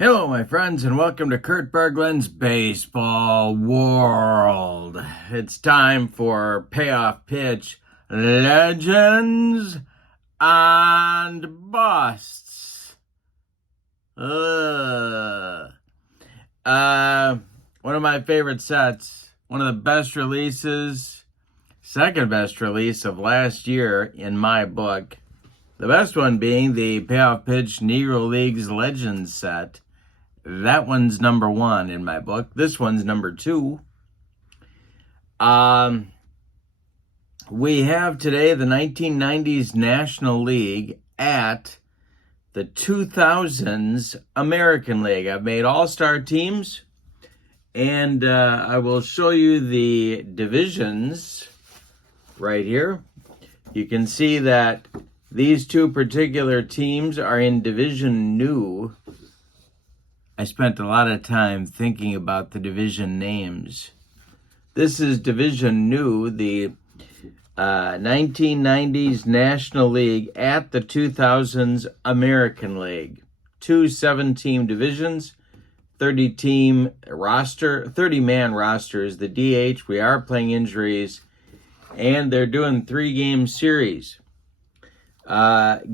Hello, my friends, and welcome to Kurt Berglund's Baseball World. It's time for Payoff Pitch Legends and Busts. One of my favorite sets, one of the best releases, second best release of last year in my book. The best one being the Payoff Pitch Negro Leagues Legends set. That one's number one in my book. This one's number two. We have today the 1990s National League at the 2000s American League. I've made all-star teams, and I will show you the divisions right here. You can see that these two particular teams are in Division New. I spent a lot of time thinking about the division names. This is Division New, the 1990s National League at the 2000s American League. Two 7-team divisions, 30-man rosters, the DH. We are playing injuries, and they're doing 3-game series.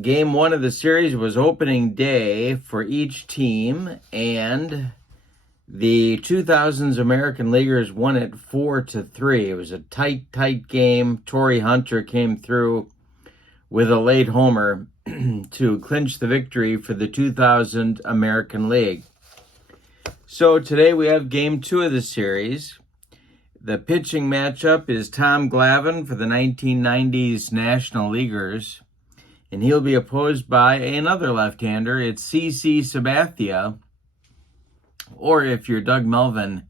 Game one of the series was opening day for each team, and the 2000s American Leaguers won it 4-3. It was a tight game. Torrey Hunter came through with a late homer to clinch the victory for the 2000 American League. So today we have game two of the series. The pitching matchup is Tom Glavine for the 1990s National Leaguers, and he'll be opposed by another left-hander. It's C.C. Sabathia, or if you're Doug Melvin,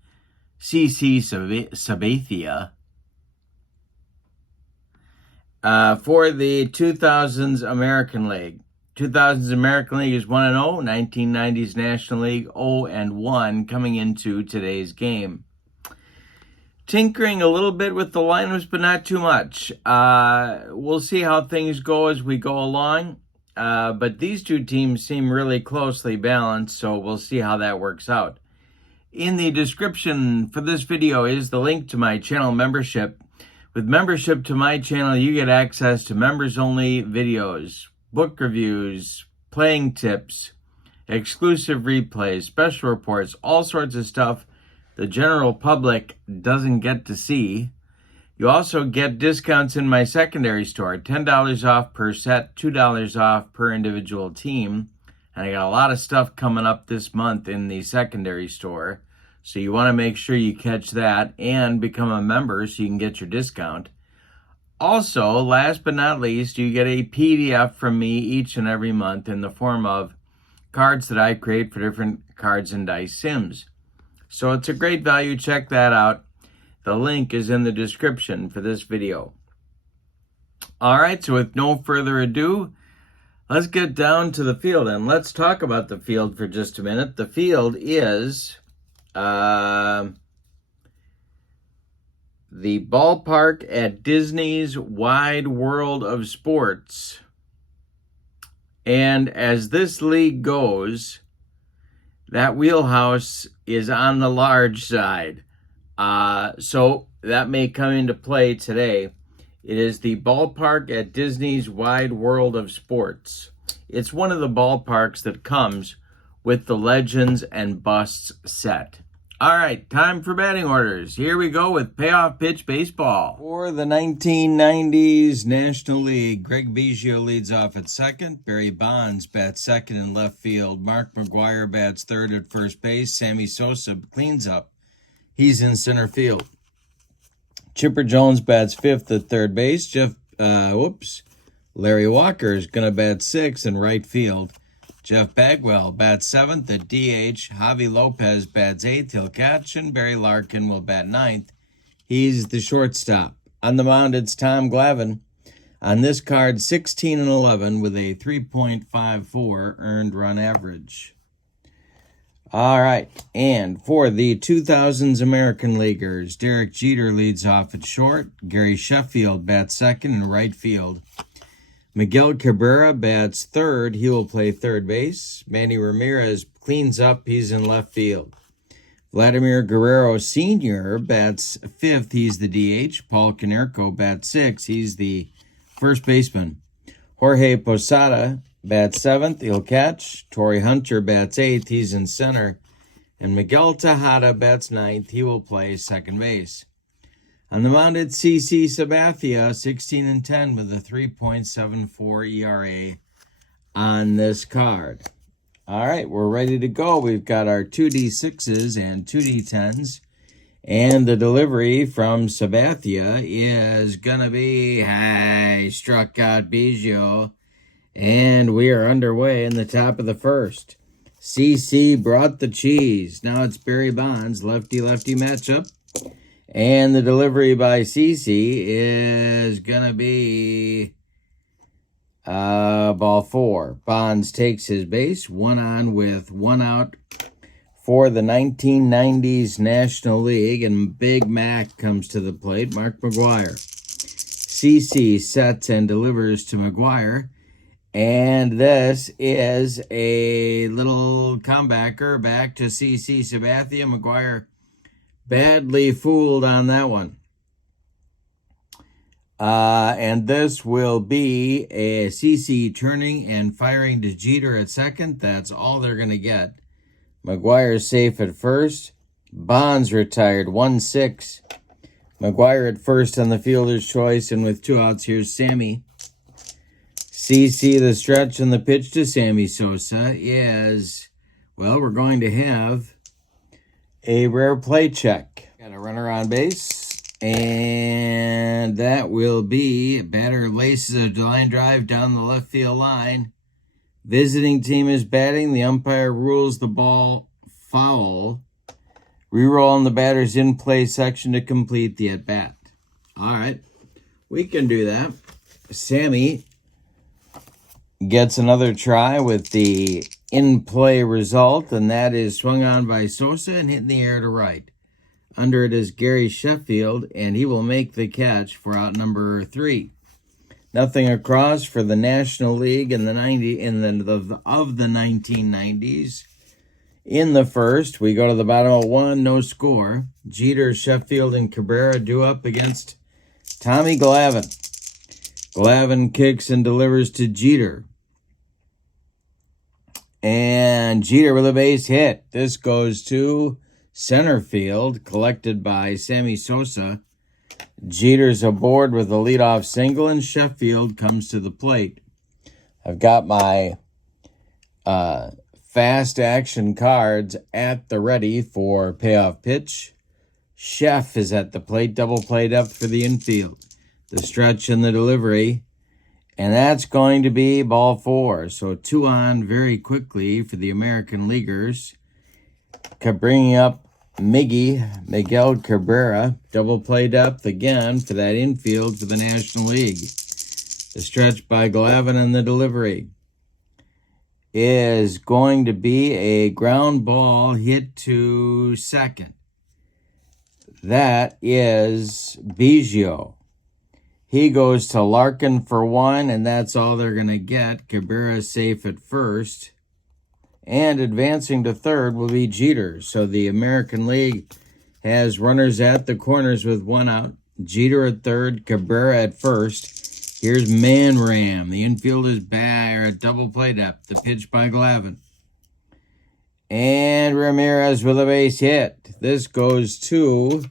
C.C. Sabathia, for the 2000s American League. 2000s American League is 1-0, 1990s National League 0-1 coming into today's game. Tinkering a little bit with the lineups, but not too much. We'll see how things go as we go along. But these two teams seem really closely balanced, so we'll see how that works out. In the description for this video is the link to my channel membership. With membership to my channel, you get access to members-only videos, book reviews, playing tips, exclusive replays, special reports, all sorts of stuff the general public doesn't get to see. You also get discounts in my secondary store, $10 off per set, $2 off per individual team. And I got a lot of stuff coming up this month in the secondary store. So you want to make sure you catch that and become a member so you can get your discount. Also, last but not least, you get a PDF from me each and every month in the form of cards that I create for different cards and dice sims. So it's a great value. Check that out. The link is in the description for this video. All right, so with no further ado, let's get down to the field, and let's talk about the field for just a minute. The field is the ballpark at Disney's Wide World of Sports. And as this league goes, that wheelhouse is on the large side. So that may come into play today. It is the ballpark at Disney's Wide World of Sports. It's one of the ballparks that comes with the Legends and Busts set. All right, time for batting orders. Here we go with Payoff Pitch Baseball. For the 1990s National League, Greg Biggio leads off at second. Barry Bonds bats second in left field. Mark McGwire bats third at first base. Sammy Sosa cleans up. He's in center field. Chipper Jones bats fifth at third base. Larry Walker is going to bat sixth in right field. Jeff Bagwell bats seventh at DH. Javi Lopez bats eighth. He'll catch, and Barry Larkin will bat ninth. He's the shortstop. On the mound, it's Tom Glavine. On this card, 16-11 with a 3.54 earned run average. All right, and for the 2000s American Leaguers, Derek Jeter leads off at short. Gary Sheffield bats second in right field. Miguel Cabrera bats third. He will play third base. Manny Ramirez cleans up. He's in left field. Vladimir Guerrero Sr. bats fifth. He's the DH. Paul Konerko bats sixth. He's the first baseman. Jorge Posada bats seventh. He'll catch. Torrey Hunter bats eighth. He's in center. And Miguel Tejada bats ninth. He will play second base. On the mound, it's CC Sabathia, 16-10 with a 3.74 ERA on this card. All right, we're ready to go. We've got our 2D6s and 2D10s. And the delivery from Sabathia is going to be high, struck out Biggio. And we are underway in the top of the first. CC brought the cheese. Now it's Barry Bonds, lefty-lefty matchup. And the delivery by CC is going to be ball four. Bonds takes his base, one on with one out for the 1990s National League. And Big Mac comes to the plate, Mark McGwire. CC sets and delivers to McGwire. And this is a little comebacker back to CC Sabathia. McGwire badly fooled on that one. And this will be a CC turning and firing to Jeter at second. That's all they're going to get. McGwire safe at first. Bonds retired 1-6. McGwire at first on the fielder's choice. And with two outs, here's Sammy. CC the stretch and the pitch to Sammy Sosa is, well, we're going to have a rare play check. Got a runner on base, and that will be batter laces a line drive down the left field line. Visiting team is batting. The umpire rules the ball foul. Reroll in the batter's in play section to complete the at bat. All right, we can do that. Sammy gets another try with the in-play result, and that is swung on by Sosa and hit in the air to right. Under it is Gary Sheffield, and he will make the catch for out number 3. Nothing across for the National League in the 1990s. In the first, we go to the bottom of 1, no score. Jeter, Sheffield, and Cabrera due up against Tommy Glavine. Glavine kicks and delivers to Jeter. And Jeter with a base hit. This goes to center field, collected by Sammy Sosa. Jeter's aboard with a leadoff single, and Sheffield comes to the plate. I've got my fast action cards at the ready for payoff pitch. Chef is at the plate, double play depth for the infield. The stretch and the delivery, and that's going to be ball 4. So 2 on very quickly for the American Leaguers. Bringing up Miguel Cabrera, double play depth again for that infield for the National League. The stretch by Glavine and the delivery is going to be a ground ball hit to second. That is Biggio. He goes to Larkin for 1, and that's all they're going to get. Cabrera safe at first. And advancing to third will be Jeter. So the American League has runners at the corners with 1 out. Jeter at third, Cabrera at first. Here's Manram. The infield is at double play depth. The pitch by Glavine. And Ramirez with a base hit. This goes to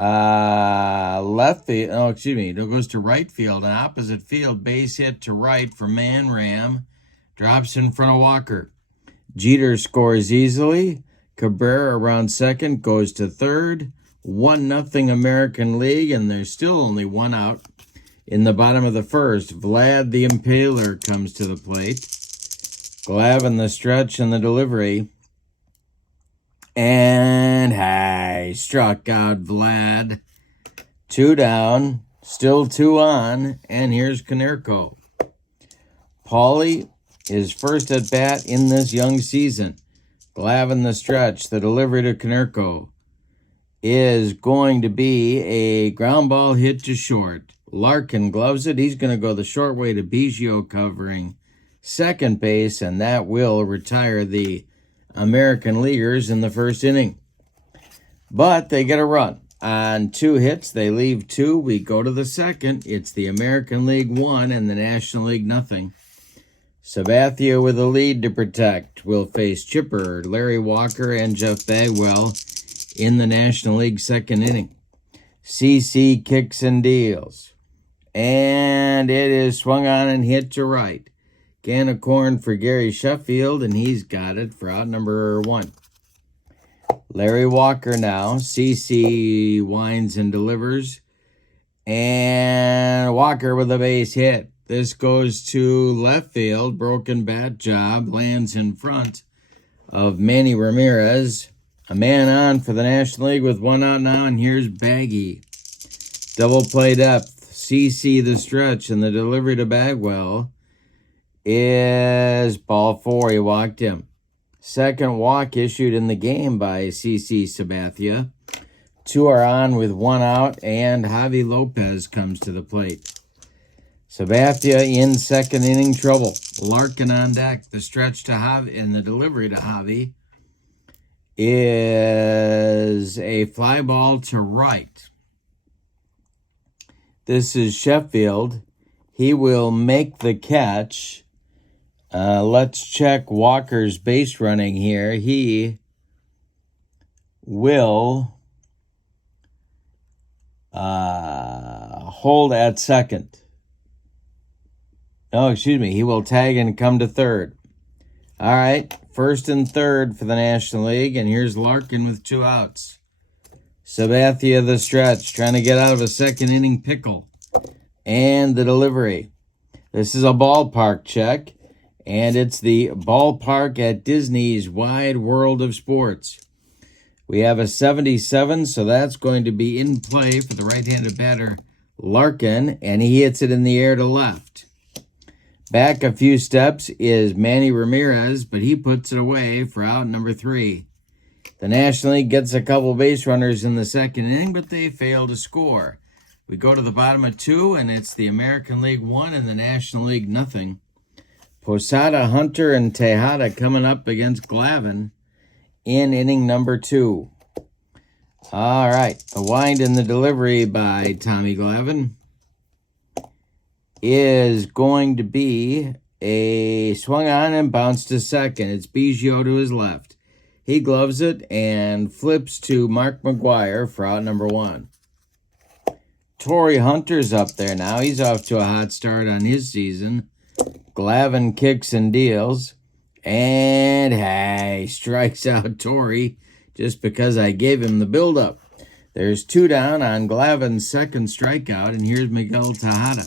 left field. Oh, excuse me. It goes to right field. An opposite field base hit to right for Manram. Drops in front of Walker. Jeter scores easily. Cabrera around second goes to third. 1-0 American League, and there's still only 1 out in the bottom of the first. Vlad the Impaler comes to the plate. Glavine the stretch and the delivery. And high, struck out Vlad. 2 down, still 2 on, and here's Konerko. Paulie, his first at bat in this young season. Glavine the stretch, the delivery to Konerko is going to be a ground ball hit to short. Larkin gloves it. He's going to go the short way to Biggio covering second base, and that will retire the American Leaguers in the first inning. But they get a run. On 2 hits, they leave 2. We go to the second. It's the American League 1 and the National League nothing. Sabathia with a lead to protect will face Chipper, Larry Walker, and Jeff Bagwell in the National League second inning. CC kicks and deals. And it is swung on and hit to right. Can of corn for Gary Sheffield, and he's got it for out number 1. Larry Walker now. CC winds and delivers. And Walker with a base hit. This goes to left field. Broken bat job. Lands in front of Manny Ramirez. A man on for the National League with 1 out now, and here's Baggy. Double play depth. CC the stretch, and the delivery to Bagwell is ball 4. He walked him. Second walk issued in the game by CC Sabathia. 2 are on with 1 out, and Javi Lopez comes to the plate. Sabathia in second inning trouble. Larkin on deck. The stretch to Javi and the delivery to Javi is a fly ball to right. This is Sheffield. He will make the catch. Let's check Walker's base running here. He will hold at second. Oh, excuse me. He will tag and come to third. All right. First and third for the National League. And here's Larkin with 2 outs. Sabathia the stretch, trying to get out of a second inning pickle. And the delivery. This is a ballpark check. And it's the ballpark at Disney's Wide World of Sports. We have a 77, so that's going to be in play for the right-handed batter, Larkin, and he hits it in the air to left. Back a few steps is Manny Ramirez, but he puts it away for out number 3. The National League gets a couple base runners in the second inning, but they fail to score. We go to the bottom of 2, and it's the American League 1 and the National League nothing. Posada, Hunter, and Tejada coming up against Glavine in inning number 2. All right, the wind and the delivery by Tommy Glavine is going to be a swung on and bounce to second. It's Biggio to his left. He gloves it and flips to Mark McGuire for out number 1. Torrey Hunter's up there now. He's off to a hot start on his season. Glavine kicks and deals. And hey, strikes out Torrey just because I gave him the buildup. There's 2 down on Glavine's second strikeout, and here's Miguel Tejada.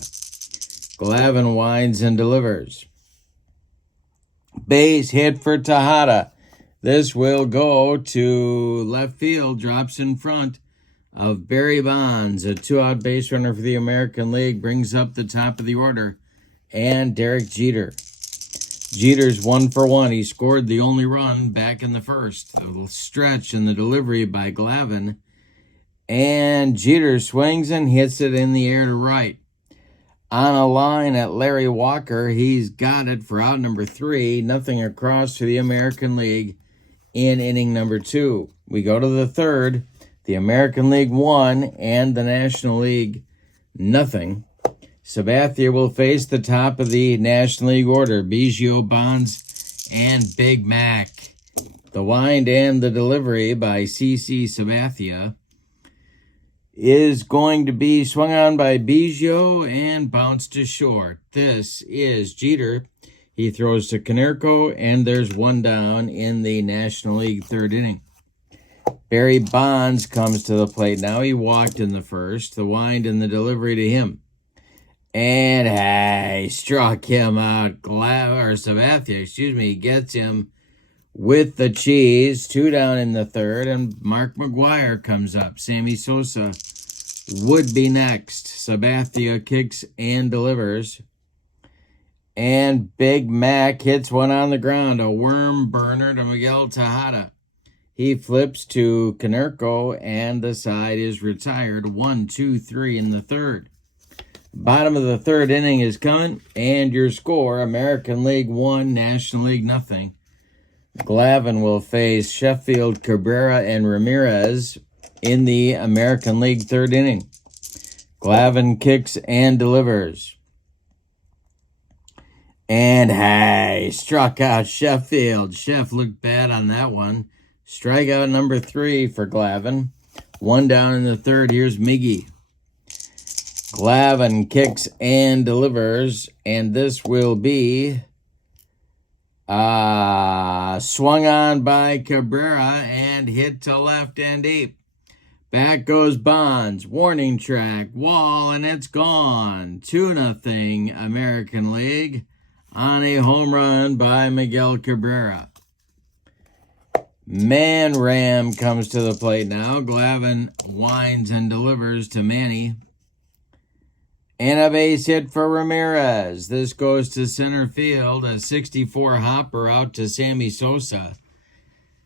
Glavine winds and delivers. Base hit for Tejada. This will go to left field, drops in front of Barry Bonds. A 2-out base runner for the American League brings up the top of the order. And Derek Jeter. Jeter's 1 for 1. He scored the only run back in the first. The stretch and the delivery by Glavine. And Jeter swings and hits it in the air to right. On a line at Larry Walker, he's got it for out number 3. Nothing across to the American League in inning number 2. We go to the third. The American League 1 and the National League nothing. Sabathia will face the top of the National League order. Biggio, Bonds, and Big Mac. The wind and the delivery by CC Sabathia is going to be swung on by Biggio and bounced to short. This is Jeter. He throws to Konerko, and there's 1 down in the National League third inning. Barry Bonds comes to the plate. Now he walked in the first. The wind and the delivery to him. And hey, struck him out. Sabathia, gets him with the cheese. 2 down in the third, and Mark McGuire comes up. Sammy Sosa would be next. Sabathia kicks and delivers. And Big Mac hits one on the ground. A worm burner to Miguel Tejada. He flips to Konerko, and the side is retired. 1, 2, 3 in the third. Bottom of the third inning is coming, and your score, American League 1, National League nothing. Glavine will face Sheffield, Cabrera, and Ramirez in the American League third inning. Glavine kicks and delivers. And hey, struck out Sheffield. Sheff looked bad on that one. Strikeout number 3 for Glavine. One down in the third. Here's Miggy. Glavine kicks and delivers, and this will be swung on by Cabrera and hit to left and deep. Back goes Bonds, warning track, wall, and it's gone. 2-0 American League on a home run by Miguel Cabrera. Man Ram comes to the plate now. Glavine winds and delivers to Manny. And a base hit for Ramirez. This goes to center field. A 64 hopper out to Sammy Sosa.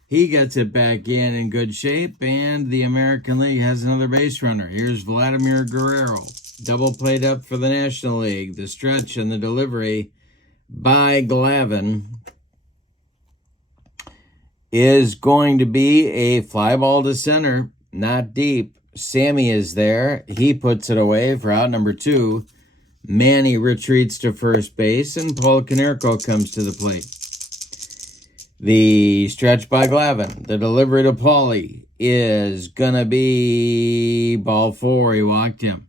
He gets it back in good shape, and the American League has another base runner. Here's Vladimir Guerrero. Double played up for the National League. The stretch and the delivery by Glavine is going to be a fly ball to center, not deep. Sammy is there. He puts it away for out number 2. Manny retreats to first base, and Paul Konerko comes to the plate. The stretch by Glavine. The delivery to Paulie is going to be ball 4. He walked him.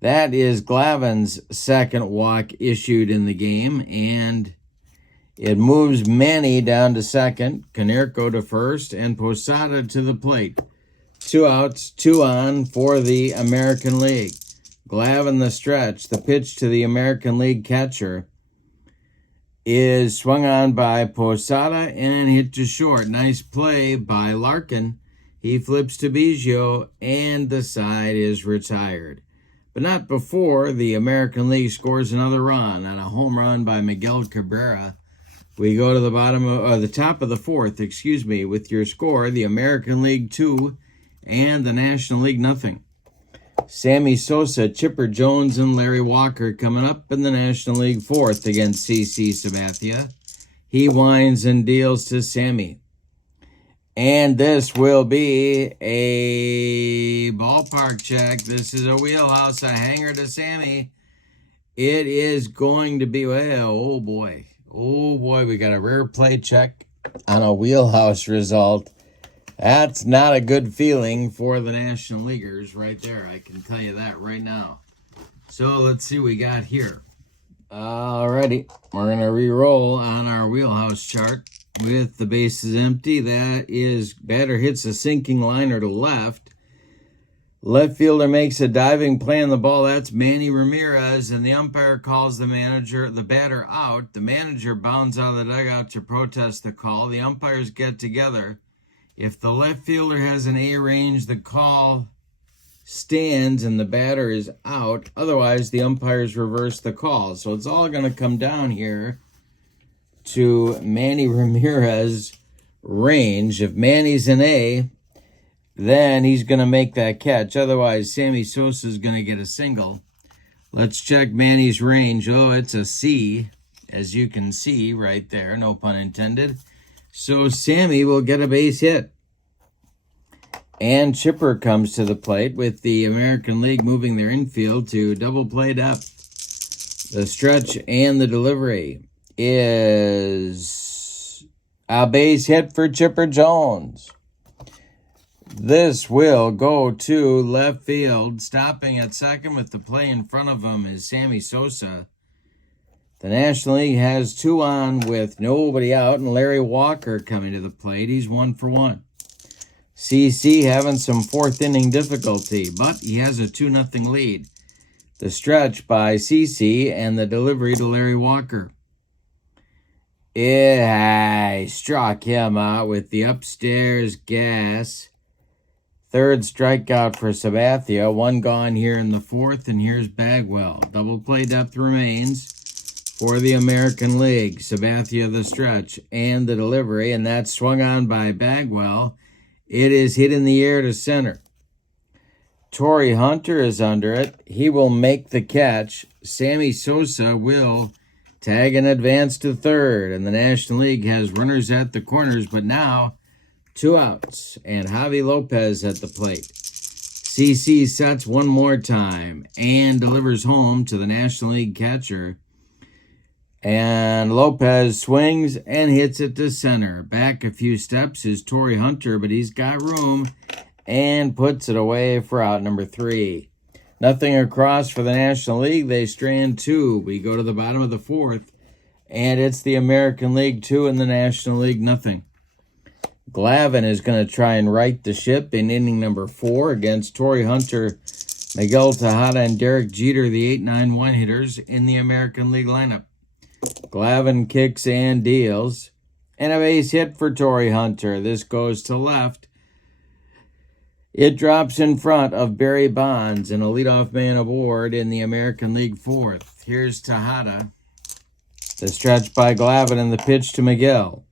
That is Glavine's second walk issued in the game, and it moves Manny down to second, Konerko to first, and Posada to the plate. 2 outs, 2 on for the American League. Glavine the stretch. The pitch to the American League catcher is swung on by Posada and hit to short. Nice play by Larkin. He flips to Biggio, and the side is retired. But not before the American League scores another run on a home run by Miguel Cabrera. We go to the top of the fourth, with your score, the American League 2 and the National League nothing. Sammy Sosa, Chipper Jones, and Larry Walker coming up in the National League fourth against CC Sabathia. He winds and deals to Sammy. And this will be a ballpark check. This is a wheelhouse, a hanger to Sammy. It is going to be, well, oh boy, we got a rare play check on a wheelhouse result. That's not a good feeling for the National Leaguers right there. I can tell you that right now. So let's see what we got here. Alrighty, we're going to re-roll on our wheelhouse chart with the bases empty. That is, batter hits a sinking liner to left. Left fielder makes a diving play on the ball. That's Manny Ramirez, and the umpire calls the batter out. The manager bounds out of the dugout to protest the call. The umpires get together. If the left fielder has an A range, the call stands and the batter is out. Otherwise, the umpires reverse the call. So it's all going to come down here to Manny Ramirez range. If Manny's an A, then he's going to make that catch. Otherwise, Sammy Sosa is going to get a single. Let's check Manny's range. Oh, it's a C, as you can see right there. No pun intended. So Sammy will get a base hit. And Chipper comes to the plate with the American League moving their infield to double play depth. The stretch and the delivery is a base hit for Chipper Jones. This will go to left field. Stopping at second with the play in front of him is Sammy Sosa. The National League has 2 on with nobody out, and Larry Walker coming to the plate. He's 1 for 1. CC having some fourth inning difficulty, but he has a 2-0 lead. The stretch by CC and the delivery to Larry Walker. I struck him out with the upstairs gas. Third strikeout for Sabathia. 1 gone here in the fourth, and here's Bagwell. Double play depth remains for the American League. Sabathia the stretch and the delivery, and that's swung on by Bagwell. It is hit in the air to center. Torrey Hunter is under it. He will make the catch. Sammy Sosa will tag and advance to third. And the National League has runners at the corners, but now 2 outs. And Javi Lopez at the plate. CC sets one more time and delivers home to the National League catcher. And Lopez swings and hits it to center. Back a few steps is Torrey Hunter, but he's got room and puts it away for out number 3. Nothing across for the National League. They strand 2. We go to the bottom of the 4th, and it's the American League 2 and the National League nothing. Glavine is going to try and right the ship in inning number 4 against Torrey Hunter, Miguel Tejada, and Derek Jeter, the 8-9-1 hitters in the American League lineup. Glavine kicks and deals, and a base hit for Torrey Hunter. This goes to left. It drops in front of Barry Bonds and a leadoff man aboard in the American League 4th. Here's Tejada. The stretch by Glavine and the pitch to Miguel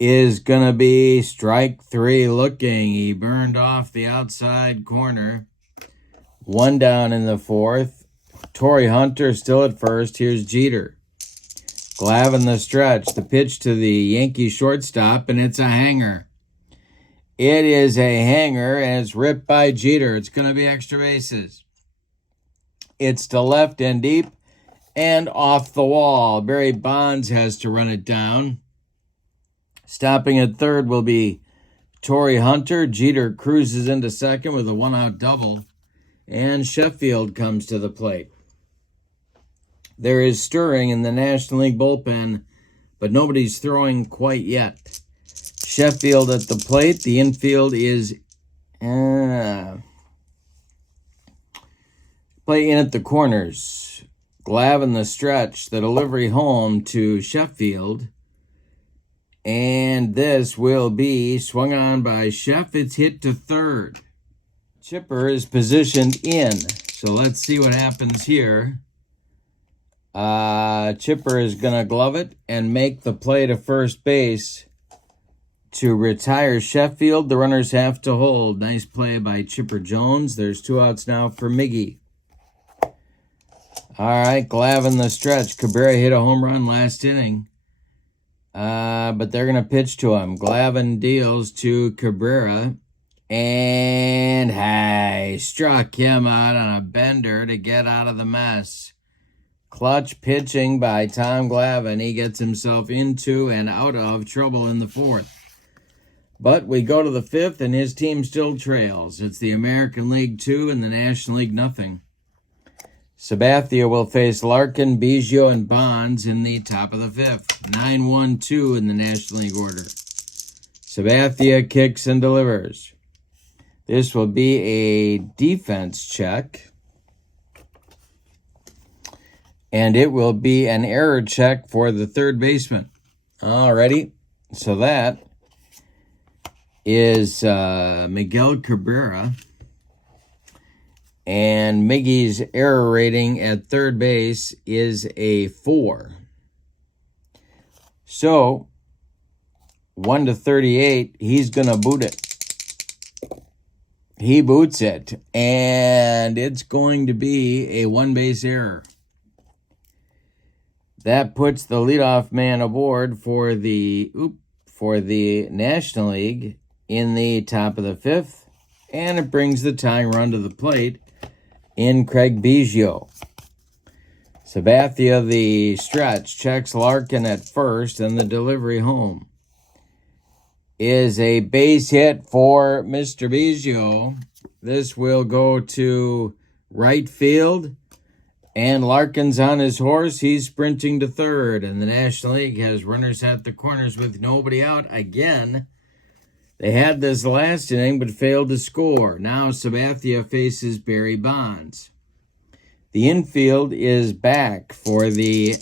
is going to be strike 3 looking. He burned off the outside corner. 1 down in the 4th. Torrey Hunter still at first. Here's Jeter. Glavine the stretch. The pitch to the Yankee shortstop, and it's a hanger. It is a hanger, and it's ripped by Jeter. It's going to be extra bases. It's to left and deep and off the wall. Barry Bonds has to run it down. Stopping at third will be Torrey Hunter. Jeter cruises into second with a 1-out double, and Sheffield comes to the plate. There is stirring in the National League bullpen, but nobody's throwing quite yet. Sheffield at the plate. The infield is play in at the corners. Glavine the stretch. The delivery home to Sheffield. And this will be swung on by Sheff. It's hit to third. Chipper is positioned in. So let's see what happens here. Chipper is going to glove it and make the play to first base to retire Sheffield. The runners have to hold. Nice play by Chipper Jones. There's 2 outs now for Miggy. All right, Glavine the stretch. Cabrera hit a home run last inning. But they're going to pitch to him. Glavine deals to Cabrera. And struck him out on a bender to get out of the mess. Clutch pitching by Tom Glavine. He gets himself into and out of trouble in the 4th. But we go to the 5th, and his team still trails. It's the American League 2 and the National League nothing. Sabathia will face Larkin, Biggio, and Bonds in the top of the 5th. 9-1-2 in the National League order. Sabathia kicks and delivers. This will be a defense check. And it will be an error check for the third baseman. Alrighty. So that is Miguel Cabrera. And Miggy's error rating at third base is a 4. So, 1-38, he's going to boot it. He boots it, and it's going to be a 1-base error. That puts the leadoff man aboard for the National League in the top of the 5th, and it brings the tying run to the plate in Craig Biggio. Sabathia, the stretch, checks Larkin at first, and the delivery home is a base hit for Mr. Biggio. This will go to right field, and Larkin's on his horse. He's sprinting to third, and the National League has runners at the corners with nobody out again. They had this last inning but failed to score. Now Sabathia faces Barry Bonds. The infield is back for the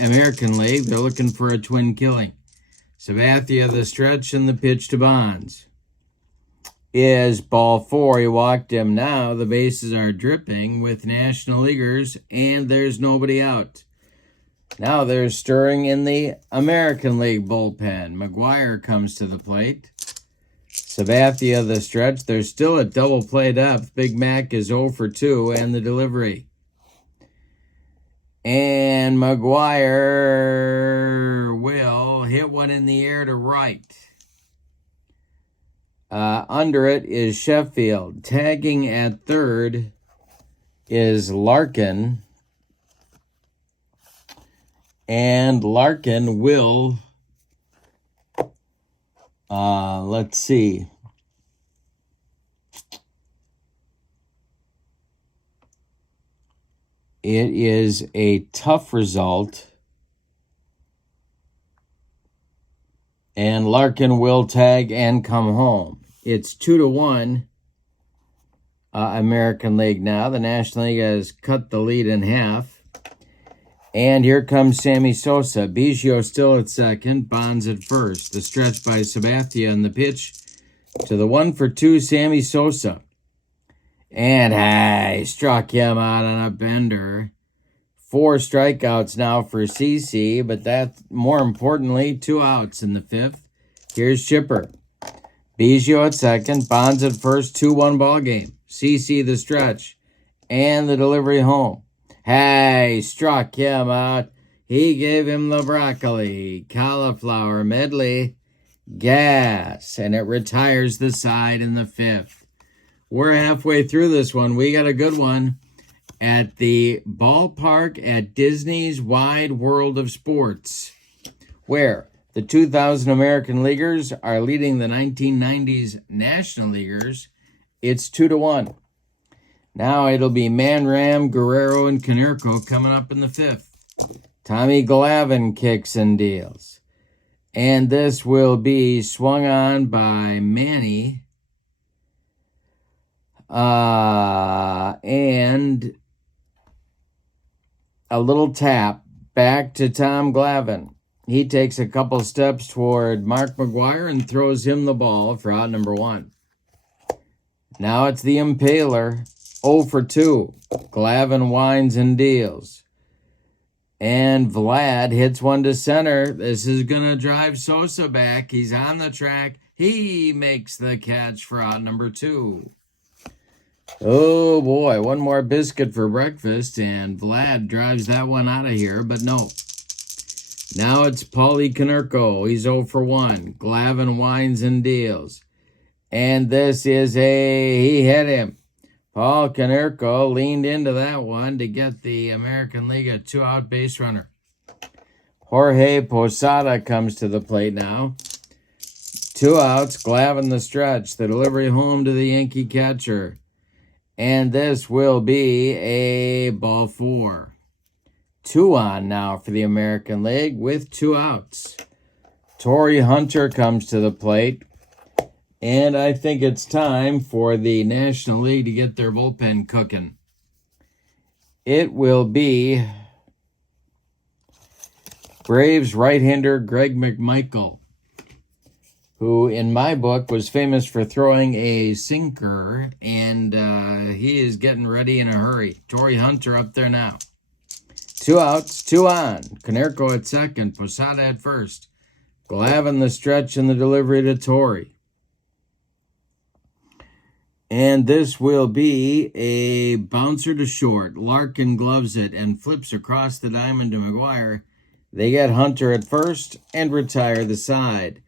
American League. They're looking for a twin killing. Sabathia the stretch, and the pitch to Bonds is ball 4. He walked him. Now the bases are dripping with National Leaguers, and there's nobody out. Now there's stirring in the American League bullpen. McGuire comes to the plate. Sabathia the stretch. They're still at double play depth. Big Mac is 0 for 2 and the delivery. And McGuire will hit one in the air to right. Under it is Sheffield. Tagging at third is Larkin. And Larkin will, let's see. It is a tough result. And Larkin will tag and come home. It's 2-1 American League now. The National League has cut the lead in half. And here comes Sammy Sosa. Biggio still at second. Bonds at first. The stretch by Sabathia on the pitch to the 1 for 2 Sammy Sosa. And he struck him out on a bender. 4 strikeouts now for CC, but that's more importantly, 2 outs in the 5th. Here's Chipper. Biggio at second, Bonds at first, 2-1 ball game. CC the stretch and the delivery home. Hey, struck him out. He gave him the broccoli, cauliflower medley, gas, and it retires the side in the 5th. We're halfway through this one. We got a good one at the ballpark at Disney's Wide World of Sports, where the 2000 American Leaguers are leading the 1990s National Leaguers. It's 2-1. Now it'll be Manram, Guerrero, and Konerko coming up in the 5th. Tommy Glavine kicks and deals. And this will be swung on by Manny. And a little tap back to Tom Glavine. He takes a couple steps toward Mark McGuire and throws him the ball for out number 1. Now it's the Impaler, 0 for 2. Glavine winds and deals. And Vlad hits one to center. This is going to drive Sosa back. He's on the track. He makes the catch for out number 2. Oh, boy, one more biscuit for breakfast, and Vlad drives that one out of here, but no. Now it's Paulie Konerko. He's 0 for 1. Glavine winds and deals. And this is he hit him. Paul Konerko leaned into that one to get the American League a 2-out base runner. Jorge Posada comes to the plate now. 2 outs, Glavine the stretch. The delivery home to the Yankee catcher. And this will be a ball 4. 2 on now for the American League with 2 outs. Torrey Hunter comes to the plate. And I think it's time for the National League to get their bullpen cooking. It will be Braves right-hander Greg McMichael, who in my book was famous for throwing a sinker, and he is getting ready in a hurry. Torrey Hunter up there now. 2 outs, 2 on. Konerko at second, Posada at first. Glavine the stretch and the delivery to Torrey. And this will be a bouncer to short. Larkin gloves it and flips across the diamond to McGuire. They get Hunter at first and retire the side.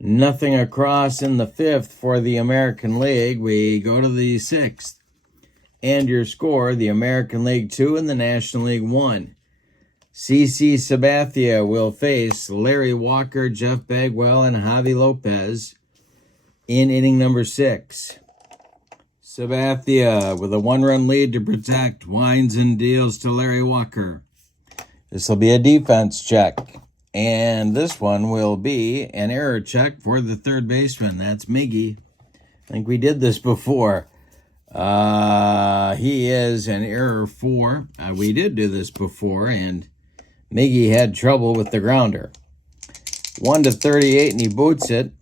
Nothing across in the 5th for the American League. We go to the 6th. And your score, the American League 2 and the National League 1. CC Sabathia will face Larry Walker, Jeff Bagwell, and Javi Lopez in inning number 6. Sabathia with a 1-run lead to protect, winds and deals to Larry Walker. This will be a defense check. And this one will be an error check for the third baseman. That's Miggy. I think we did this before. He is an error 4. We did do this before, and Miggy had trouble with the grounder. 1-38, and he boots it.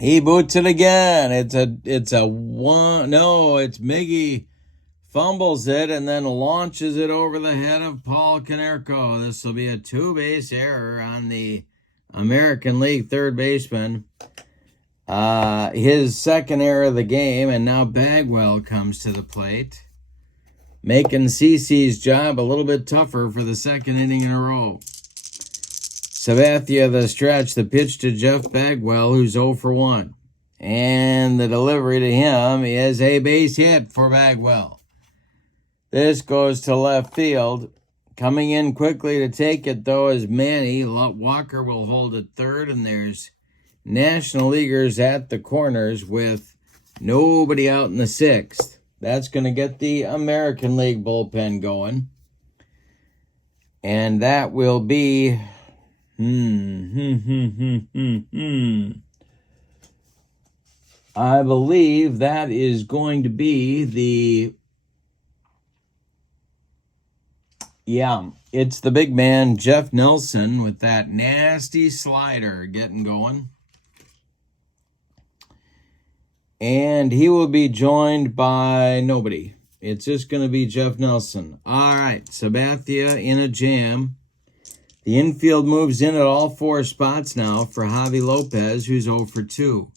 He boots it again. It's a one. No, it's Miggy fumbles it and then launches it over the head of Paul Konerko. This will be a 2-base error on the American League third baseman. his second error of the game, and now Bagwell comes to the plate, making CC's job a little bit tougher for the second inning in a row. Sabathia the stretch, the pitch to Jeff Bagwell, who's 0 for 1. And the delivery to him is a base hit for Bagwell. This goes to left field. Coming in quickly to take it, though, is Manny. Walker will hold at third, and there's National Leaguers at the corners with nobody out in the sixth. That's going to get the American League bullpen going. And that will be... I believe that is going to be the... Yeah, it's the big man, Jeff Nelson, with that nasty slider getting going. And he will be joined by nobody. It's just going to be Jeff Nelson. All right, Sabathia in a jam. The infield moves in at all 4 spots now for Javi Lopez, who's 0 for 2.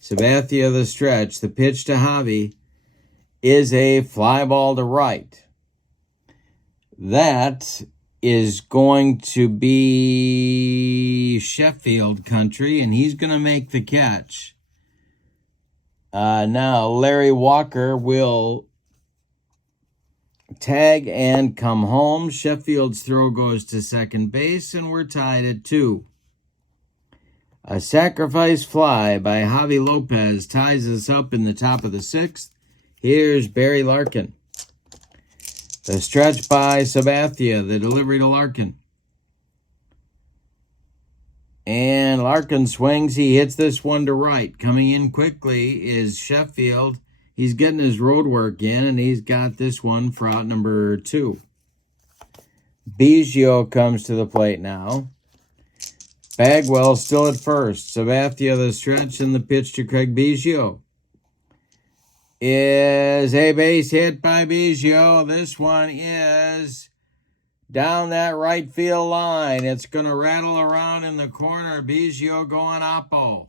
Sabathia the stretch. The pitch to Javi is a fly ball to right. That is going to be Sheffield country, and he's going to make the catch. Now, Larry Walker will tag and come home. Sheffield's throw goes to second base, and we're tied at 2. A sacrifice fly by Javi Lopez ties us up in the top of the 6th. Here's Barry Larkin. The stretch by Sabathia, the delivery to Larkin. And Larkin swings. He hits this one to right. Coming in quickly is Sheffield. He's getting his road work in, and he's got this one for out number 2. Biggio comes to the plate now. Bagwell still at first. Sabathia the stretch, and the pitch to Craig Biggio is a base hit by Biggio. This one is down that right field line. It's going to rattle around in the corner. Biggio going oppo.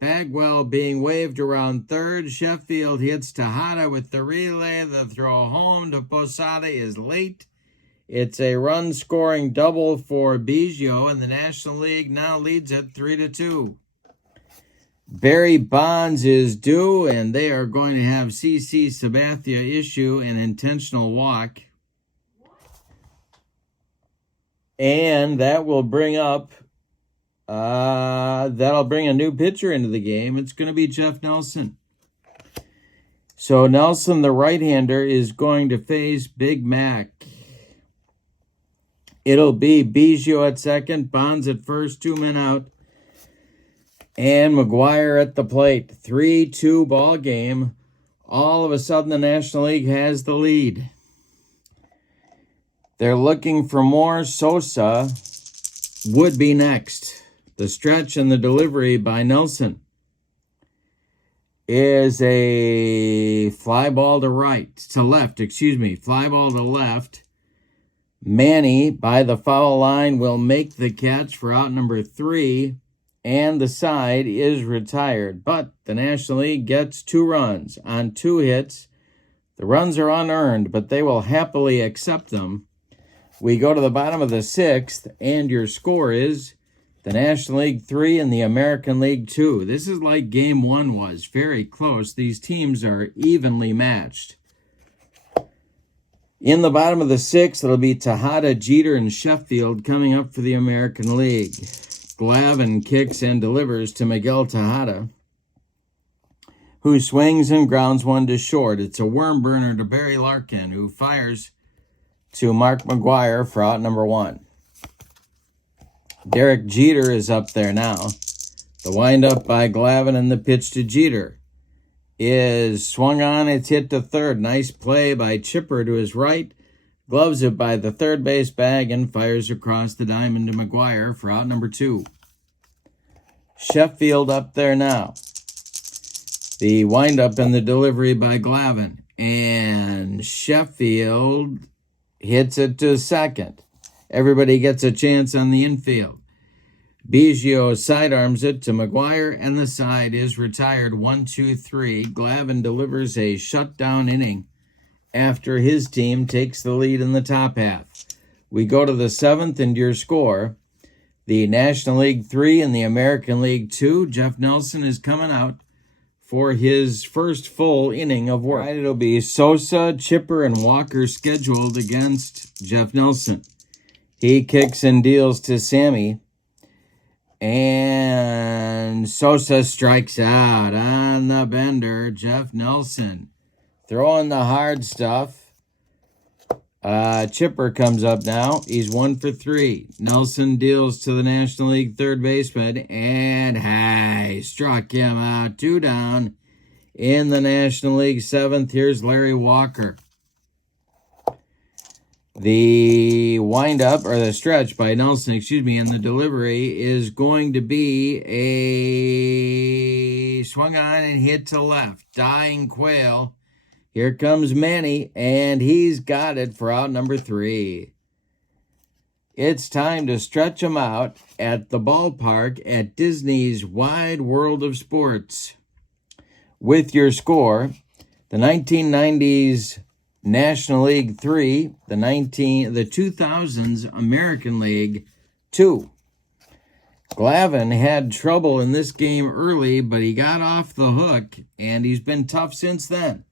Bagwell being waved around third. Sheffield hits Tejada with the relay. The throw home to Posada is late. It's a run-scoring double for Biggio, and the National League now leads at 3-2. Barry Bonds is due, and they are going to have CC Sabathia issue an intentional walk. And that will bring up, that'll bring a new pitcher into the game. It's going to be Jeff Nelson. So Nelson, the right-hander, is going to face Big Mac. It'll be Biggio at second, Bonds at first, 2 men out. And McGuire at the plate. 3-2 ball game. All of a sudden, the National League has the lead. They're looking for more. Sosa would be next. The stretch and the delivery by Nelson is a fly ball to left. Fly ball to left. Manny, by the foul line, will make the catch for out number 3. And the side is retired. But the National League gets 2 runs on 2 hits. The runs are unearned, but they will happily accept them. We go to the bottom of the 6th, and your score is the National League 3 and the American League 2. This is like Game 1 was. Very close. These teams are evenly matched. In the bottom of the 6th, it'll be Tejada, Jeter, and Sheffield coming up for the American League. Glavine kicks and delivers to Miguel Tejada, who swings and grounds one to short. It's a worm burner to Barry Larkin, who fires to Mark McGuire for out number 1. Derek Jeter is up there now. The windup by Glavine and the pitch to Jeter is swung on. It's hit to third. Nice play by Chipper to his right. Gloves it by the third base bag and fires across the diamond to McGuire for out number 2. Sheffield up there now. The windup and the delivery by Glavine. And Sheffield hits it to second. Everybody gets a chance on the infield. Biggio sidearms it to McGuire, and the side is retired 1-2-3. Glavine delivers a shutdown inning after his team takes the lead in the top half. We go to the 7th, and your score. The National League 3 and the American League 2. Jeff Nelson is coming out for his first full inning of work. Right, it'll be Sosa, Chipper, and Walker scheduled against Jeff Nelson. He kicks and deals to Sammy. And Sosa strikes out on the bender. Jeff Nelson throwing the hard stuff. Chipper comes up now. He's 1 for 3. Nelson deals to the National League third baseman. And struck him out. 2 down in the National League 7th. Here's Larry Walker. The windup, or the stretch by Nelson, and the delivery is going to be a swung on and hit to left. Dying Quail. Here comes Manny, and he's got it for out number 3. It's time to stretch them out at the ballpark at Disney's Wide World of Sports. With your score, the 1990s National League 3, the 2000s American League 2. Glavine had trouble in this game early, but he got off the hook, and he's been tough since then.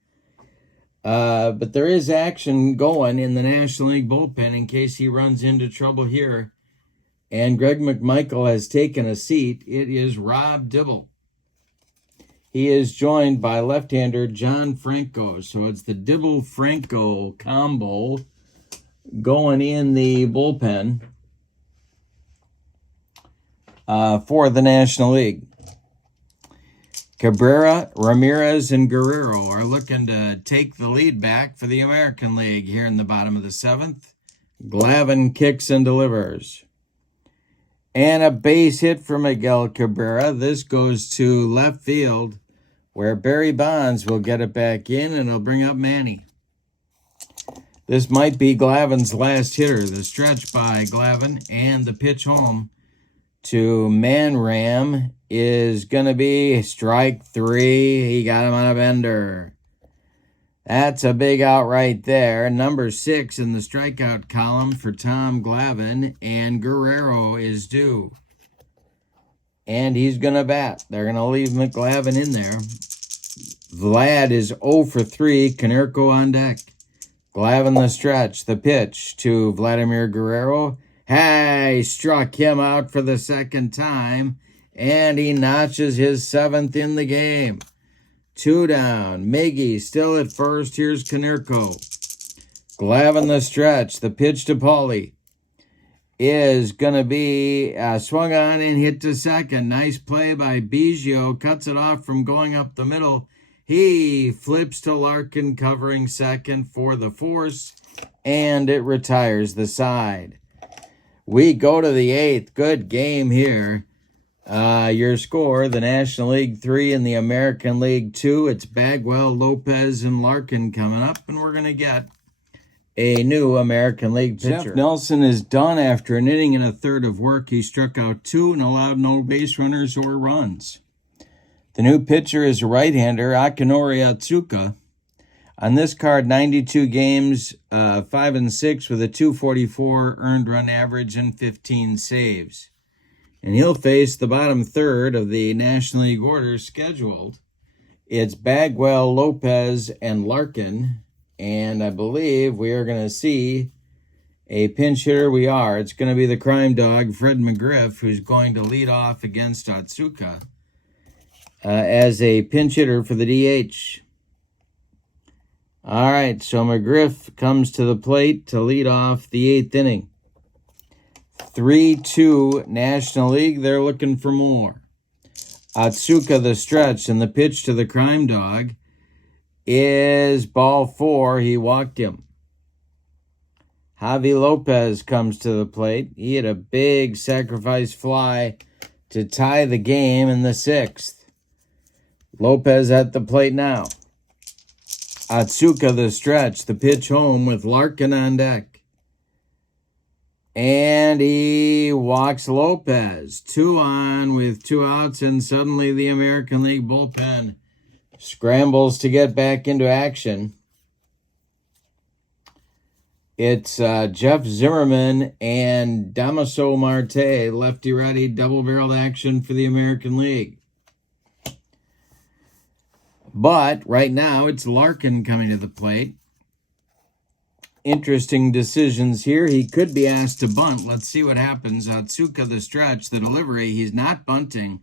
But there is action going in the National League bullpen in case he runs into trouble here. And Greg McMichael has taken a seat. It is Rob Dibble. He is joined by left-hander John Franco. So it's the Dibble-Franco combo going in the bullpen for the National League. Cabrera, Ramirez, and Guerrero are looking to take the lead back for the American League here in the bottom of the 7th. Glavine kicks and delivers. And a base hit for Miguel Cabrera. This goes to left field, where Barry Bonds will get it back in, and it'll bring up Manny. This might be Glavine's last hitter. The stretch by Glavine and the pitch home to Manram is going to be strike 3. He got him on a bender. That's a big out right there. Number 6 in the strikeout column for Tom Glavine, and Guerrero is due. And he's going to bat. They're going to leave McGlavine in there. Vlad is 0 for 3. Konerko on deck. Glavine the stretch. The pitch to Vladimir Guerrero. He struck him out for the second time, and he notches his 7th in the game. 2 down. Miggy still at first. Here's Konerko. Glavine the stretch. The pitch to Paulie is going to be swung on and hit to second. Nice play by Biggio. Cuts it off from going up the middle. He flips to Larkin covering second for the force, and it retires the side. We go to the 8th. Good game here. Your score, the National League 3 and the American League 2. It's Bagwell, Lopez, and Larkin coming up, and we're going to get a new American League pitcher. Jeff Nelson is done after an inning and a third of work. He struck out 2 and allowed no base runners or runs. The new pitcher is a right-hander, Akinori Atsuka. On this card, 92 games, 5-6 with a 244 earned run average and 15 saves. And he'll face the bottom third of the National League order scheduled. It's Bagwell, Lopez, and Larkin. And I believe we are going to see a pinch hitter. We are. It's going to be the crime dog, Fred McGriff, who's going to lead off against Atsuka as a pinch hitter for the DH. All right, so McGriff comes to the plate to lead off the 8th inning. 3-2 National League. They're looking for more. Atsuka the stretch, and the pitch to the crime dog is ball 4. He walked him. Javi Lopez comes to the plate. He had a big sacrifice fly to tie the game in the 6th. Lopez at the plate now. Atsuka the stretch, the pitch home with Larkin on deck. And he walks Lopez. 2 on with 2 outs, and suddenly the American League bullpen scrambles to get back into action. It's Jeff Zimmerman and Damaso Marte, lefty-righty, double-barreled action for the American League. But right now, it's Larkin coming to the plate. Interesting decisions here. He could be asked to bunt. Let's see what happens. Atsuka, the stretch, the delivery. He's not bunting.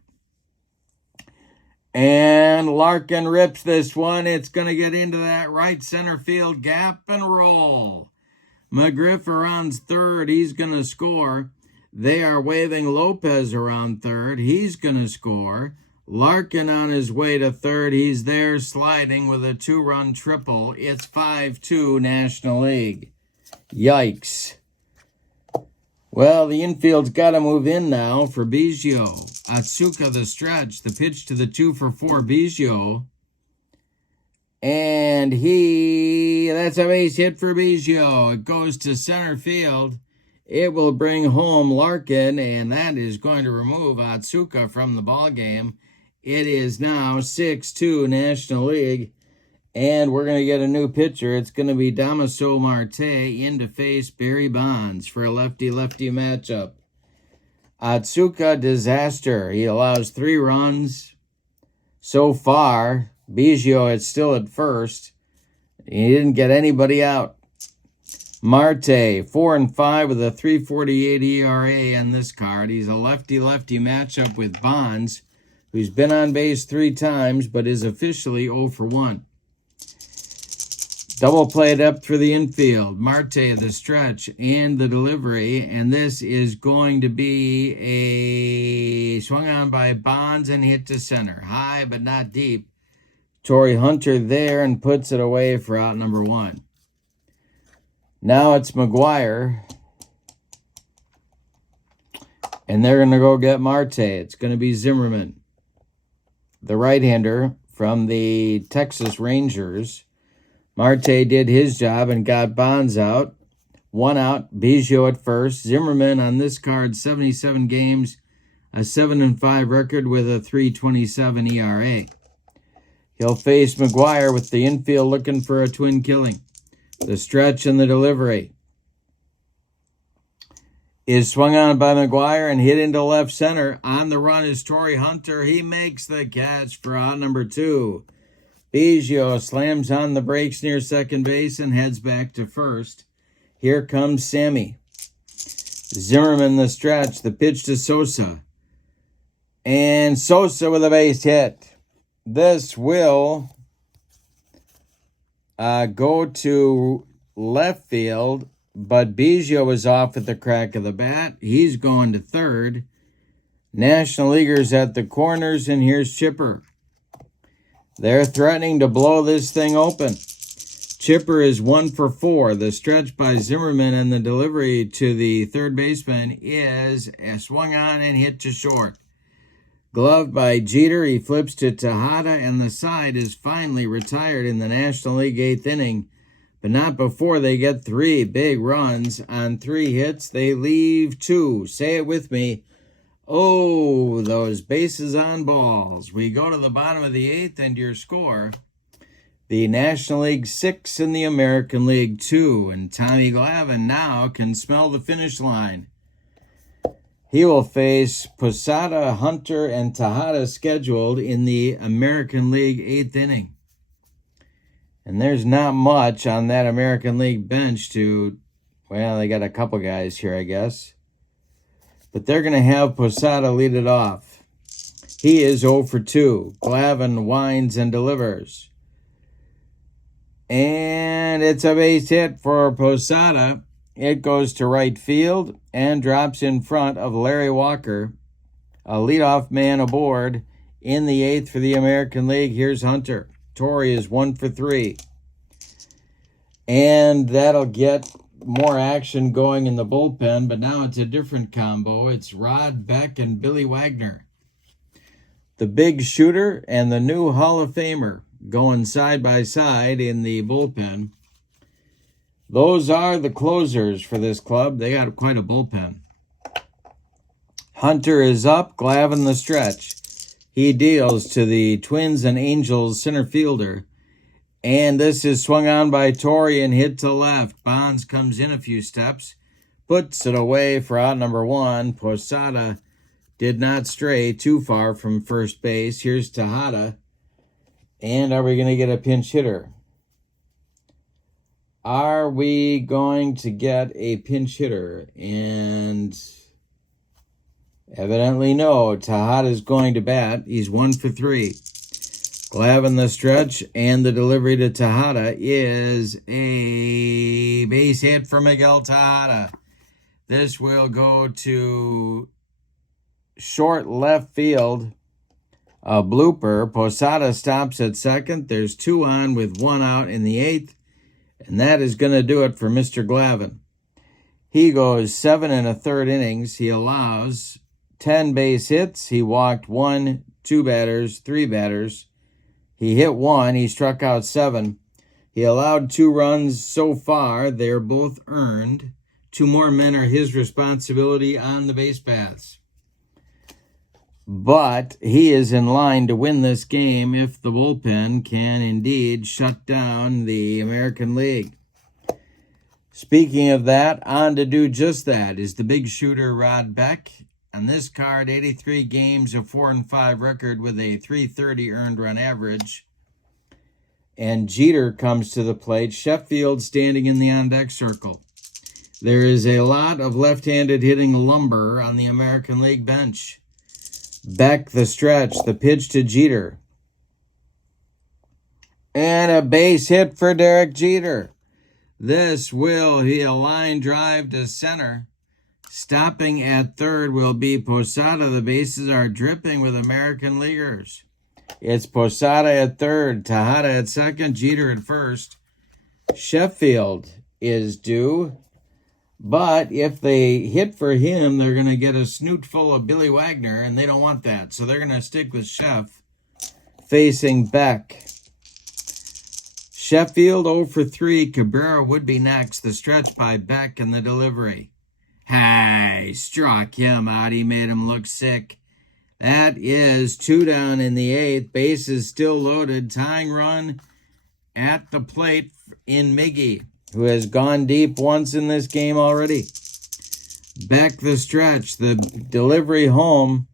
And Larkin rips this one. It's going to get into that right center field gap and roll. McGriff around third. He's going to score. They are waving Lopez around third. He's going to score. Larkin on his way to third. He's there sliding with a 2-run triple. It's 5-2 National League. Yikes. Well, the infield's got to move in now for Biggio. Atsuka, the stretch. The pitch to the 2-for-4 Biggio. And that's a base hit for Biggio. It goes to center field. It will bring home Larkin, and that is going to remove Atsuka from the ballgame. It is now 6-2 National League, and we're going to get a new pitcher. It's going to be Damaso Marte in to face Barry Bonds for a lefty-lefty matchup. Atsuka, disaster. He allows 3 runs so far. Biggio is still at first. He didn't get anybody out. Marte, 4-5 with a 3.48 ERA in this card. He's a lefty-lefty matchup with Bonds, who's been on base 3 times but is officially 0-for-1. Double play depth for the infield. Marte, the stretch, and the delivery. And this is going to be a swung on by Bonds and hit to center. High but not deep. Torrey Hunter there and puts it away for out number 1. Now it's McGuire. And they're going to go get Marte. It's going to be Zimmerman, the right-hander from the Texas Rangers. Marte did his job and got Bonds out. 1 out, Biggio at first. Zimmerman on this card, 77 games, a 7-5 record with a 3.27 ERA. He'll face McGuire with the infield looking for a twin killing. The stretch and the delivery is swung on by McGuire and hit into left center. On the run is Torrey Hunter. He makes the catch for out number 2. Biggio slams on the brakes near second base and heads back to first. Here comes Sammy. Zimmerman, the stretch, the pitch to Sosa. And Sosa with a base hit. This will go to left field, but Biggio is off at the crack of the bat. He's going to third. National Leaguers at the corners, and here's Chipper. They're threatening to blow this thing open. Chipper is 1-for-4. The stretch by Zimmerman and the delivery to the third baseman is swung on and hit to short. Gloved by Jeter, he flips to Tejada, and the side is finally retired in the National League 8th inning. But not before they get 3 big runs. On 3 hits, they leave 2. Say it with me. Oh, those bases on balls. We go to the bottom of the 8th, and your score, the National League 6 and the American League 2. And Tommy Glavine now can smell the finish line. He will face Posada, Hunter, and Tejada scheduled in the American League 8th inning. And there's not much on that American League bench to, well, they got a couple guys here, I guess. But they're going to have Posada lead it off. He is 0-for-2. Glavine winds and delivers. And it's a base hit for Posada. It goes to right field and drops in front of Larry Walker, a leadoff man aboard in the 8th for the American League. Here's Hunter. Torrey is 1-for-3. And that'll get more action going in the bullpen, but now it's a different combo. It's Rod Beck and Billy Wagner. The big shooter and the new Hall of Famer going side by side in the bullpen. Those are the closers for this club. They got quite a bullpen. Hunter is up. Glavine the stretch. He deals to the Twins and Angels center fielder. And this is swung on by Torrey and hit to left. Bonds comes in a few steps. Puts it away for out number 1. Posada did not stray too far from first base. Here's Tejada. And are we going to get a pinch hitter? Are we going to get a pinch hitter? And evidently no. Tejada is going to bat. He's 1 for 3. Glavine the stretch, and the delivery to Tejada is a base hit for Miguel Tejada. This will go to short left field. A blooper. Posada stops at second. There's 2 on with 1 out in the 8th. And that is going to do it for Mr. Glavine. He goes 7 1/3 innings. He allows 10 base hits. He walked 1, 2 batters, 3 batters. He hit 1. He struck out 7. He allowed 2 runs so far. They're both earned. 2 more men are his responsibility on the base paths. But he is in line to win this game if the bullpen can indeed shut down the American League. Speaking of that, on to do just that is the big shooter Rod Beck. On this card, 83 games, a 4-5 record with a .330 earned run average. And Jeter comes to the plate. Sheffield standing in the on-deck circle. There is a lot of left-handed hitting lumber on the American League bench. Beck the stretch, the pitch to Jeter. And a base hit for Derek Jeter. This will be a line drive to center. Stopping at third will be Posada. The bases are dripping with American Leaguers. It's Posada at third, Tejada at second, Jeter at first. Sheffield is due. But if they hit for him, they're going to get a snoot full of Billy Wagner, and they don't want that. So they're going to stick with Sheff facing Beck. Sheffield 0 for 3. Cabrera would be next. The stretch by Beck and the delivery. Hey, struck him out. He made him look sick. That is 2 down in the 8th. Bases still loaded. Tying run at the plate in Miggy, who has gone deep once in this game already. Beck the stretch, the delivery home,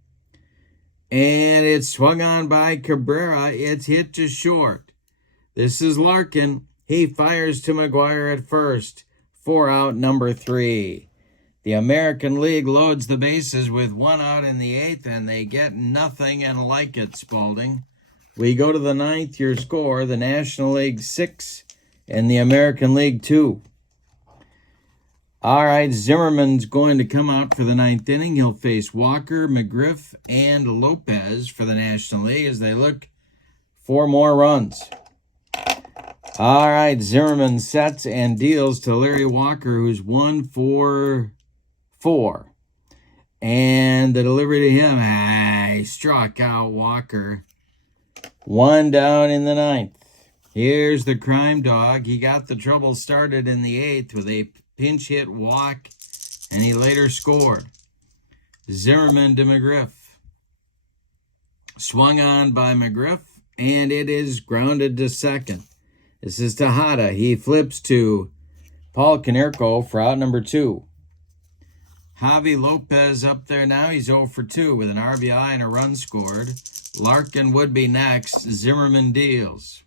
and it's swung on by Cabrera. It's hit to short. This is Larkin. He fires to McGuire at first. 4 out, number 3. The American League loads the bases with 1 out in the 8th, and they get nothing and like it, Spalding. We go to the 9th, your score, the National League 6 and the American League 2. All right, Zimmerman's going to come out for the 9th inning. He'll face Walker, McGriff, and Lopez for the National League as they look for more runs. All right, Zimmerman sets and deals to Larry Walker, who's 1 for 4. And the delivery to him, he struck out Walker. 1 down in the 9th. Here's the crime dog. He got the trouble started in the 8th with a pinch hit walk, and he later scored. Zimmerman to McGriff. Swung on by McGriff, and it is grounded to second. This is Tejada. He flips to Paul Konerko for out number 2. Javi Lopez up there now. He's 0 for 2 with an RBI and a run scored. Larkin would be next. Zimmerman deals.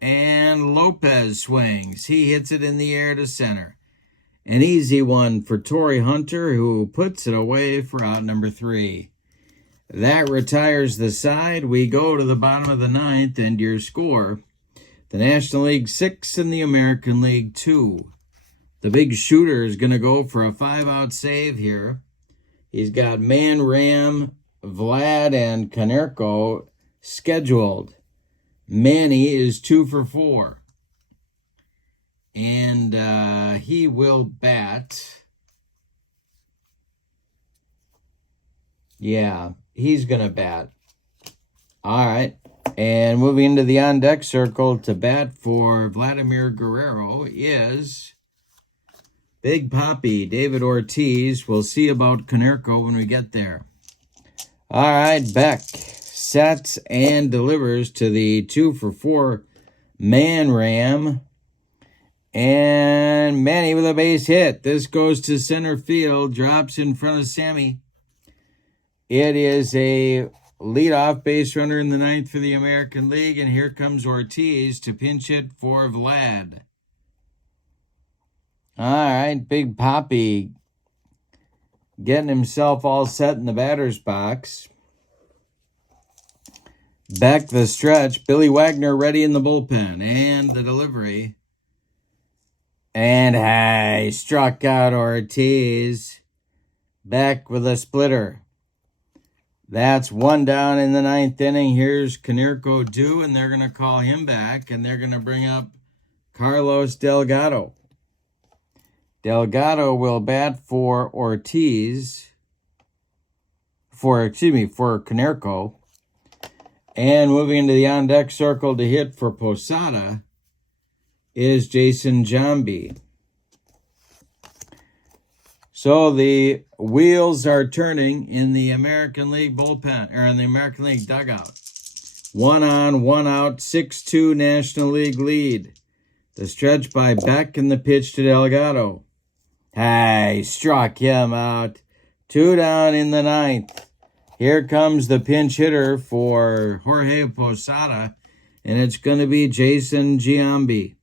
And Lopez swings. He hits it in the air to center. An easy one for Torrey Hunter, who puts it away for out number 3. That retires the side. We go to the bottom of the 9th, and your score, the National League 6 and the American League 2. The big shooter is going to go for a 5-out save here. He's got Man, Ram, Vlad, and Konerko scheduled. Manny is 2 for 4. And he will bat. Yeah, he's going to bat. All right. And moving into the on-deck circle to bat for Vladimir Guerrero is Big Papi, David Ortiz. We'll see about Konerko when we get there. All right, Beck sets and delivers to the 2-for-4 Man Ram. And Manny with a base hit. This goes to center field, drops in front of Sammy. It is a leadoff base runner in the ninth for the American League, and here comes Ortiz to pinch hit for Vlad. All right, Big Papi getting himself all set in the batter's box. Back the stretch, Billy Wagner ready in the bullpen, and the delivery. And he struck out Ortiz. Back with a splitter. That's one down in the ninth inning. Here's Konerko due, and they're going to call him back, and they're going to bring up Carlos Delgado. Delgado will bat for Ortiz, for Konerko. And moving into the on-deck circle to hit for Posada is Jason Giambi. So the wheels are turning in the American League bullpen, or in the American League dugout. 1 on, 1 out, 6-2 National League lead. The stretch by Beck and the pitch to Delgado. Hey, struck him out. 2 down in the ninth. Here comes the pinch hitter for Jorge Posada, and it's going to be Jason Giambi.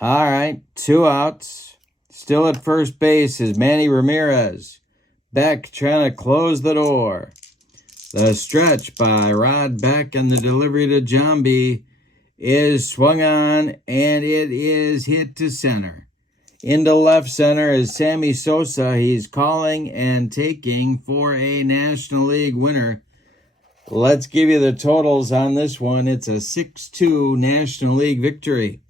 All right, 2 outs. Still at first base is Manny Ramirez. Beck trying to close the door. The stretch by Rod Beck and the delivery to Giambi is swung on, and it is hit to center. Into left center is Sammy Sosa. He's calling and taking for a National League winner. Let's give you the totals on this one. It's a 6-2 National League victory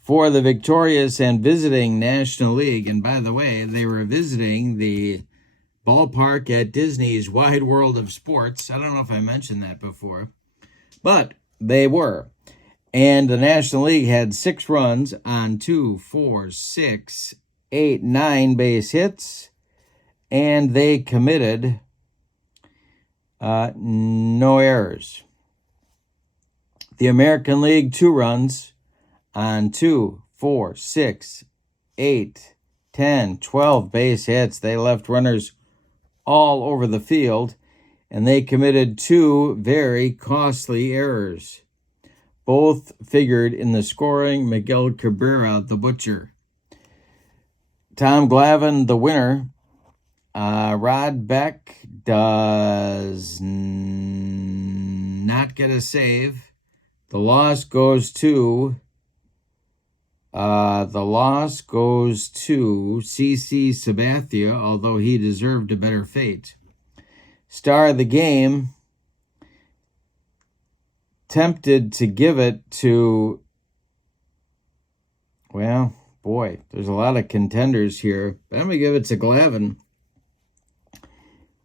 for the victorious and visiting National League. And by the way, they were visiting the ballpark at Disney's Wide World of Sports. I don't know if I mentioned that before, but they were. And the National League had 6 runs on 2, 4, 6, 8, 9 base hits, and they committed no errors. The American League, 2 runs on 2, 4, 6, 8, 10, 12 base hits. They left runners all over the field, and they committed 2 very costly errors. Both figured in the scoring. Miguel Cabrera, the butcher. Tom Glavine, the winner. Rod Beck does not get a save. The loss goes to CC Sabathia, although he deserved a better fate. Star of the game, tempted to give it to, well, boy, there's a lot of contenders here, but I'm going to give it to Glavine.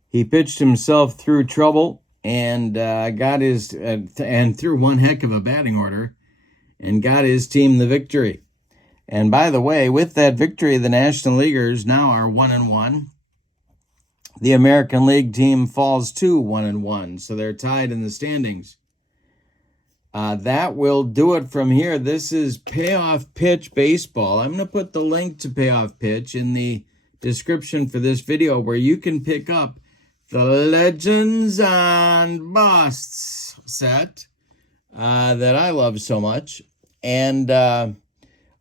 He pitched himself through trouble and got his, and threw one heck of a batting order and got his team the victory. And by the way, with that victory, the National Leaguers now are 1-1. The American League team falls to 1-1, so they're tied in the standings. That will do it from here. This is Payoff Pitch Baseball. I'm going to put the link to Payoff Pitch in the description for this video, where you can pick up the Legends and Busts set that I love so much. And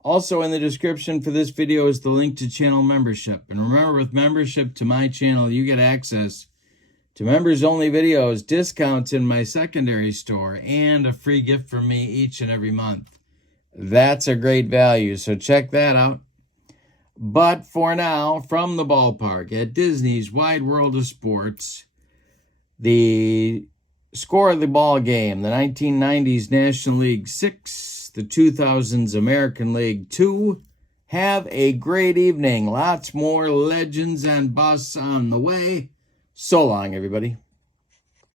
also in the description for this video is the link to channel membership. And remember, with membership to my channel, you get access to members-only videos, discounts in my secondary store, and a free gift from me each and every month. That's a great value, so check that out. But for now, from the ballpark at Disney's Wide World of Sports, the score of the ball game, the 1990s National League 6, the 2000s American League 2. Have a great evening. Lots more Legends and Busts on the way. So long, everybody.